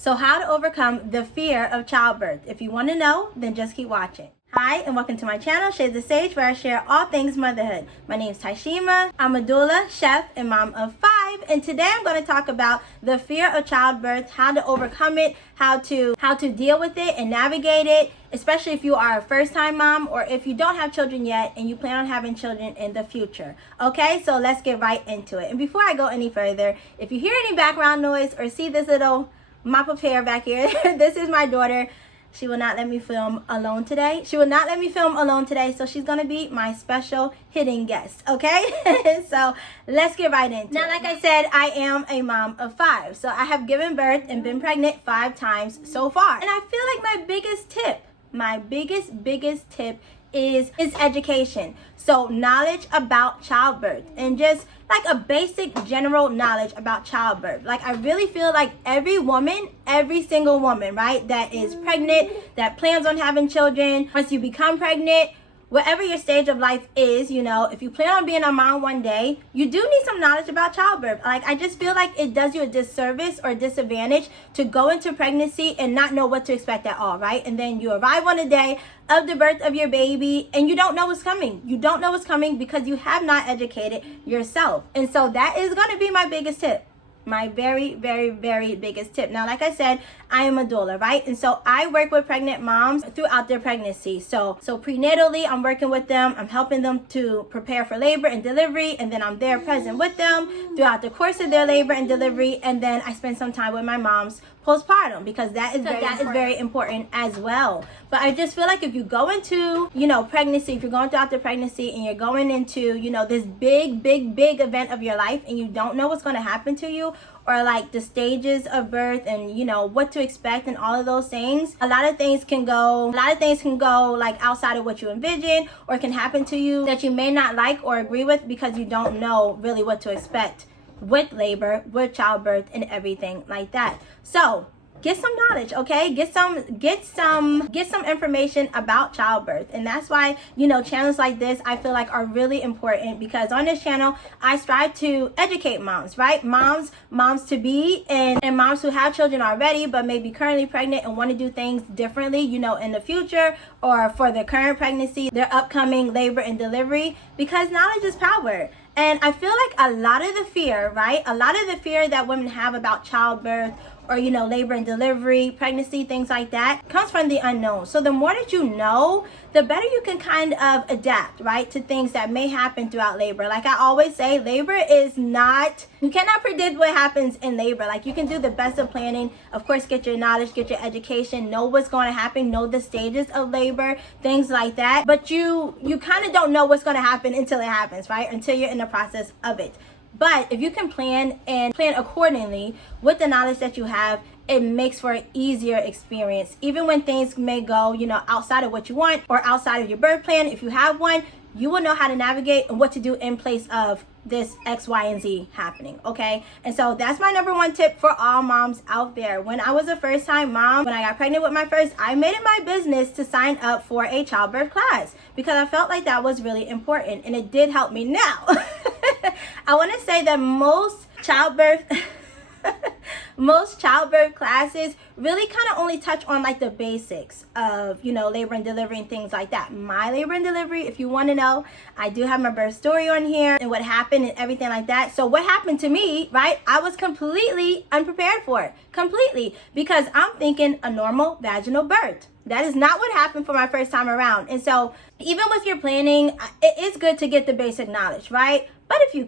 So how to overcome the fear of childbirth. If you want to know, then just keep watching. Hi, and welcome to my channel, Shades of Sage, where I share all things motherhood. My name is Taishima. I'm a doula, chef, and mom of 5. And today I'm going to talk about the fear of childbirth, how to overcome it, how to deal with it and navigate it, especially if you are a first-time mom or if you don't have children yet and you plan on having children in the future. Okay, so let's get right into it. And before I go any further, if you hear any background noise or see this little mop of hair back here, this is my daughter. She will not let me film alone today. So she's gonna be my special hidden guest, okay? So let's get right into it. Now, like I said, I am a mom of 5. So I have given birth and been pregnant 5 times so far. And I feel like my biggest tip is education. So knowledge about childbirth and just like a basic general knowledge about childbirth. Like I really feel like every single woman, right, that is pregnant, that plans on having children, once you become pregnant, whatever your stage of life is, you know, if you plan on being a mom one day, you do need some knowledge about childbirth. Like, I just feel like it does you a disservice or a disadvantage to go into pregnancy and not know what to expect at all, right? And then you arrive on the day of the birth of your baby and you don't know what's coming. You don't know what's coming because you have not educated yourself. And so that is going to be my biggest tip. My very biggest tip. Now, like I said, I am a doula, right? And so I work with pregnant moms throughout their pregnancy. So prenatally, I'm working with them. I'm helping them to prepare for labor and delivery. And then I'm there present with them throughout the course of their labor and delivery. And then I spend some time with my moms postpartum because that is very important as well. But I just feel like if you go into, you know, pregnancy, if you're going throughout the pregnancy and you're going into, you know, this big event of your life and you don't know what's going to happen to you, or like the stages of birth and, you know, what to expect and all of those things, a lot of things can go like outside of what you envision, or can happen to you that you may not like or agree with because you don't know really what to expect with labor, with childbirth, and everything like that. So get some knowledge, okay? Get some information about childbirth. And that's why, you know, channels like this I feel like are really important, because on this channel I strive to educate moms, right? Moms to be, and moms who have children already but maybe currently pregnant and want to do things differently, you know, in the future, or for their current pregnancy, their upcoming labor and delivery, because knowledge is power. And I feel like a lot of the fear, right? A lot of the fear that women have about childbirth, or, you know, labor and delivery, pregnancy, things like that, comes from the unknown. So the more that you know, the better you can kind of adapt, right, to things that may happen throughout labor. Like I always say, labor is not, you cannot predict what happens in labor. Like you can do the best of planning, of course, get your knowledge, get your education, know what's going to happen, know the stages of labor, things like that. But you kind of don't know what's going to happen until it happens, right? Until you're in the process of it. But if you can plan accordingly with the knowledge that you have, it makes for an easier experience. Even when things may go, you know, outside of what you want or outside of your birth plan, if you have one, you will know how to navigate and what to do in place of this X, Y, and Z happening, okay? And so that's my number 1 tip for all moms out there. When I was a first-time mom, when I got pregnant with my first, I made it my business to sign up for a childbirth class because I felt like that was really important, and it did help me. Now, I want to say that most childbirth classes really kind of only touch on like the basics of, you know, labor and delivery and things like that. My labor and delivery, if you want to know, I do have my birth story on here and what happened and everything like that. So what happened to me, right, I was completely unprepared for it, completely, because I'm thinking a normal vaginal birth. That is not what happened for my first time around. And so even with your planning, it is good to get the basic knowledge, right? But if you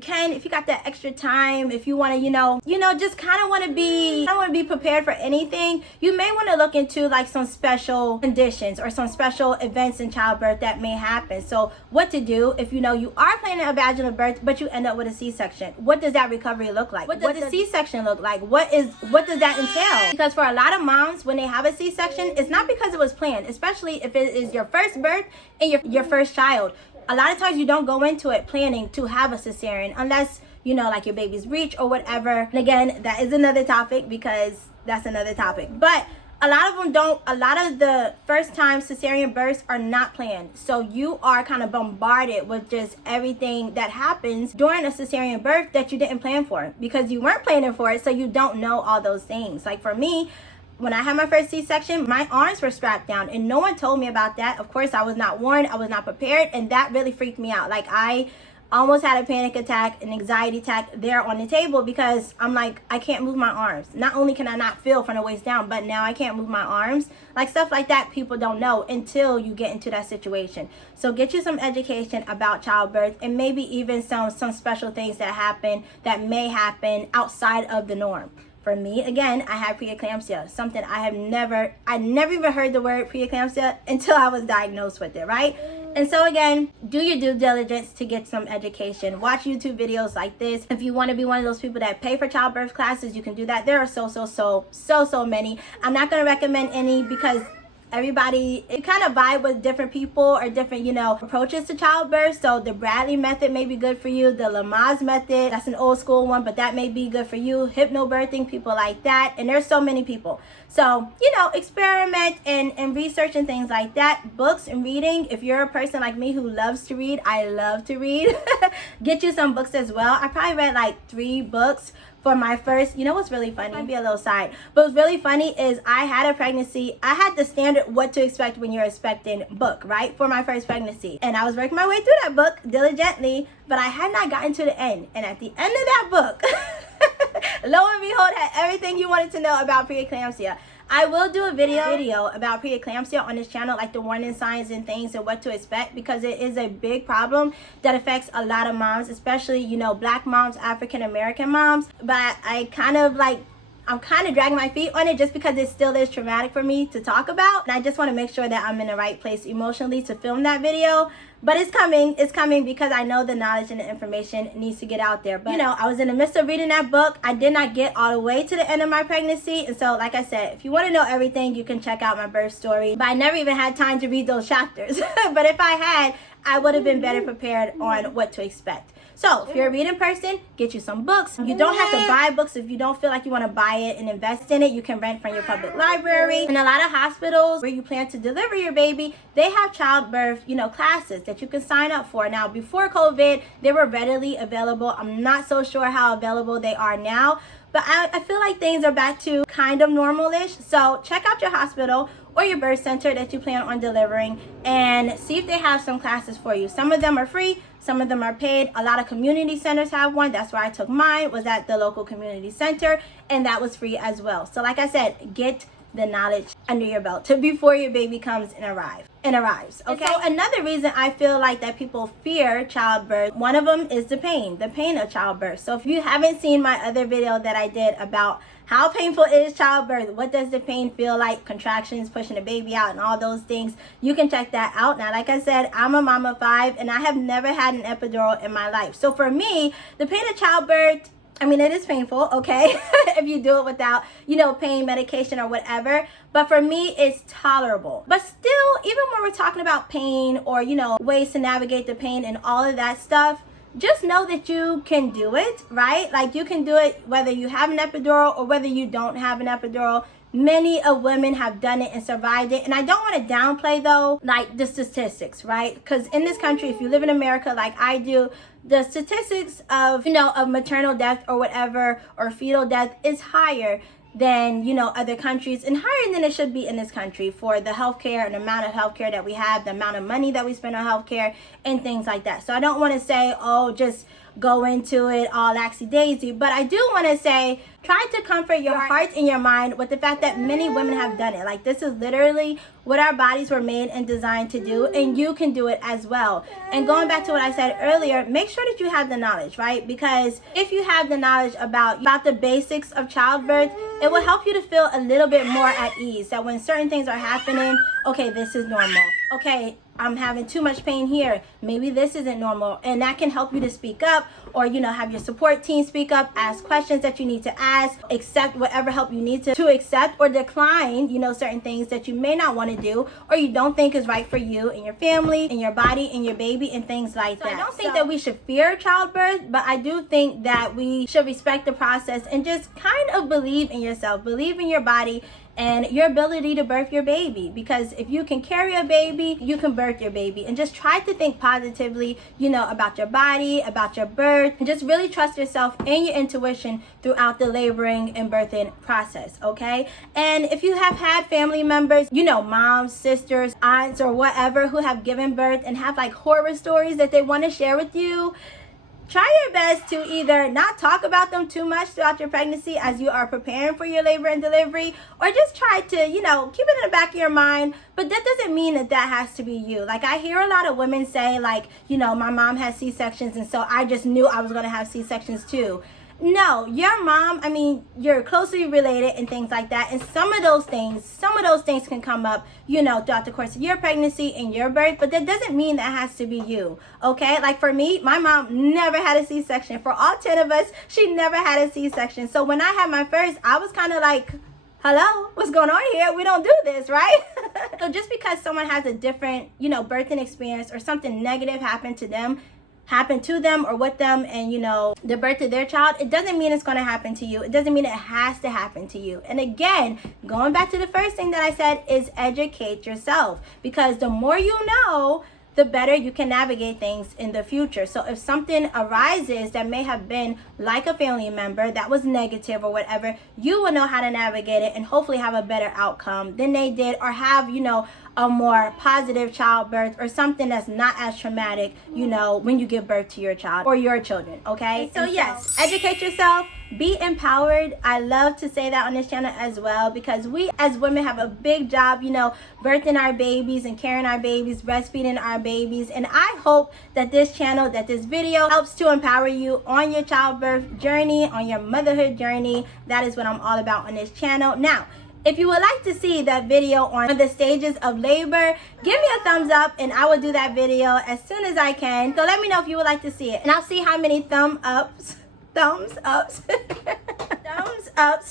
got that extra time, if you want to, you know, just kind of want to be prepared for anything, you may want to look into like some special conditions or some special events in childbirth that may happen. So what to do if, you know, you are planning a vaginal birth, but you end up with a C-section. What does that recovery look like? What does the C-section look like? What does that entail? Because for a lot of moms, when they have a C-section, it's not because it was planned, especially if it is your first birth and your first child. A lot of times you don't go into it planning to have a cesarean unless, you know, like your baby's reach or whatever. And again, that is another topic because that's another topic. But a lot of them don't. A lot of the first time cesarean births are not planned. So you are kind of bombarded with just everything that happens during a cesarean birth that you didn't plan for because you weren't planning for it. So you don't know all those things. Like for me, when I had my first C-section, my arms were strapped down and no one told me about that. Of course, I was not warned, I was not prepared, and that really freaked me out. Like, I almost had a panic attack, an anxiety attack there on the table, because I'm like, I can't move my arms. Not only can I not feel from the waist down, but now I can't move my arms. Like, stuff like that people don't know until you get into that situation. So get you some education about childbirth, and maybe even some special things that happen, that may happen outside of the norm. For me, again, I had preeclampsia, something I never even heard the word preeclampsia until I was diagnosed with it, right? And so again, do your due diligence to get some education. Watch YouTube videos like this. If you want to be one of those people that pay for childbirth classes, you can do that. There are so many. I'm not going to recommend any, because everybody, it kind of vibe with different people or different, approaches to childbirth. So the Bradley method may be good for you. The Lamaze method, that's an old school one, but that may be good for you. Hypnobirthing, people like that. And there's so many people. So, experiment and research and things like that. Books and reading. If you're a person like me who loves to read, I love to read. Get you some books as well. I probably read like 3 books for my first, what's really funny, maybe a little side, but what's really funny is I had a pregnancy. I had the standard What to Expect When You're Expecting book, right, for my first pregnancy. And I was working my way through that book diligently, but I had not gotten to the end. And at the end of that book, lo and behold, had everything you wanted to know about preeclampsia. I will do a video about preeclampsia on this channel, like the warning signs and things and what to expect, because it is a big problem that affects a lot of moms, especially, Black moms, African American moms. But I'm kind of dragging my feet on it just because it still is traumatic for me to talk about. And I just want to make sure that I'm in the right place emotionally to film that video. But it's coming because I know the knowledge and the information needs to get out there. But, I was in the midst of reading that book. I did not get all the way to the end of my pregnancy. And so, like I said, if you want to know everything, you can check out my birth story. But I never even had time to read those chapters. But if I had, I would have been better prepared on what to expect. So if you're a reading person, get you some books. You don't have to buy books if you don't feel like you want to buy it and invest in it. You can rent from your public library. And a lot of hospitals where you plan to deliver your baby, they have childbirth, classes that you can sign up for. Now, before COVID, they were readily available. I'm not so sure how available they are now, but I feel like things are back to kind of normal-ish. So check out your hospital or your birth center that you plan on delivering and see if they have some classes for you. Some of them are free, some of them are paid. A lot of community centers have one. That's where I took mine, was at the local community center, and that was free as well. So like I said, get the knowledge under your belt before your baby comes and arrives. Okay. So another reason I feel like that people fear childbirth, one of them is the pain of childbirth. So if you haven't seen my other video that I did about how painful is childbirth, what does the pain feel like, contractions, pushing the baby out, and all those things, you can check that out. Now, like I said, I'm a mom of 5 and I have never had an epidural in my life. So for me, the pain of childbirth, it is painful, okay, if you do it without, pain medication or whatever. But for me, it's tolerable. But still, even when we're talking about pain or, ways to navigate the pain and all of that stuff, just know that you can do it, right? Like, you can do it whether you have an epidural or whether you don't have an epidural. Many of women have done it and survived it. And I don't want to downplay, though, like, the statistics, right? Because in this country, if you live in America like I do, the statistics of, of maternal death or whatever, or fetal death is higher than, other countries, and higher than it should be in this country for the healthcare and the amount of healthcare that we have, the amount of money that we spend on healthcare and things like that. So I don't want to say, oh, just go into it all laxy-daisy, but I do want to say, try to comfort your heart and your mind with the fact that many women have done it. Like, this is literally what our bodies were made and designed to do, and you can do it as well. And going back to what I said earlier, make sure that you have the knowledge, right? Because if you have the knowledge about the basics of childbirth, it will help you to feel a little bit more at ease, that when certain things are happening, okay, this is normal. Okay, I'm having too much pain here. Maybe this isn't normal. And that can help you to speak up, or, have your support team speak up, ask questions that you need to ask, accept whatever help you need to accept, or decline, certain things that you may not want to do, or you don't think is right for you and your family and your body and your baby and things like that. I don't think that we should fear childbirth, but I do think that we should respect the process and just kind of believe in yourself, believe in your body and your ability to birth your baby. Because if you can carry a baby, you can birth birth your baby, and just try to think positively, you know, about your body, about your birth, and just really trust yourself and your intuition throughout the laboring and birthing process, okay? And if you have had family members, you know, moms, sisters, aunts, or whatever, who have given birth and have like horror stories that they want to share with you, try your best to either not talk about them too much throughout your pregnancy as you are preparing for your labor and delivery, or just try to, you know, keep it in the back of your mind. But that doesn't mean that that has to be you. Like, I hear a lot of women say, like, you know, my mom has C-sections, and so I just knew I was going to have C-sections too. No, your mom, I mean, you're closely related and things like that. And some of those things can come up, you know, throughout the course of your pregnancy and your birth, but that doesn't mean that has to be you, okay? Like for me, my mom never had a C-section. For all 10 of us, she never had a C-section. So when I had my first, I was kind of like, hello, what's going on here? We don't do this, right? So just because someone has a different, you know, birthing experience, or something negative happened to them or with them, and you know, the birth of their child, it doesn't mean it's going to happen to you. It doesn't mean it has to happen to you. And again, going back to the first thing that I said, is educate yourself, because the more you know, the better you can navigate things in the future. So if something arises that may have been like a family member that was negative or whatever, you will know how to navigate it and hopefully have a better outcome than they did, or have, you know, a more positive childbirth, or something that's not as traumatic, you know, when you give birth to your child or your children, okay? So yes, educate yourself, be empowered. I love to say that on this channel as well, because we as women have a big job, you know, birthing our babies and carrying our babies, breastfeeding our babies. And I hope that this channel, that this video helps to empower you on your childbirth journey, on your motherhood journey. That is what I'm all about on this channel. Now, if you would like to see that video on the stages of labor, give me a thumbs up and I will do that video as soon as I can. So let me know if you would like to see it, and I'll see how many thumbs ups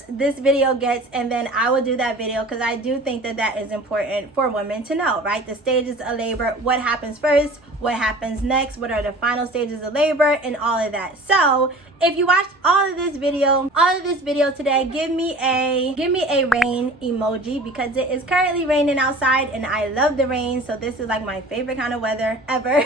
this video gets, and then I will do that video, because I do think that that is important for women to know, right? The stages of labor, what happens first, what happens next, what are the final stages of labor, and all of that. So if you watched all of this video today, give me a rain emoji, because it is currently raining outside and I love the rain. So this is like my favorite kind of weather ever.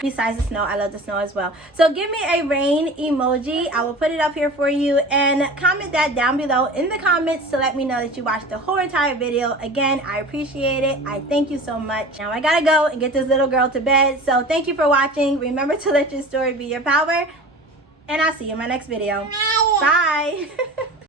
Besides the snow, I love the snow as well. So give me a rain emoji. I will put it up here for you, and comment that down below in the comments to let me know that you watched the whole entire video. Again, I appreciate it. I thank you so much. Now I gotta go and get this little girl to bed. So thank you for watching. Remember to let your story be your power, and I'll see you in my next video. Bye.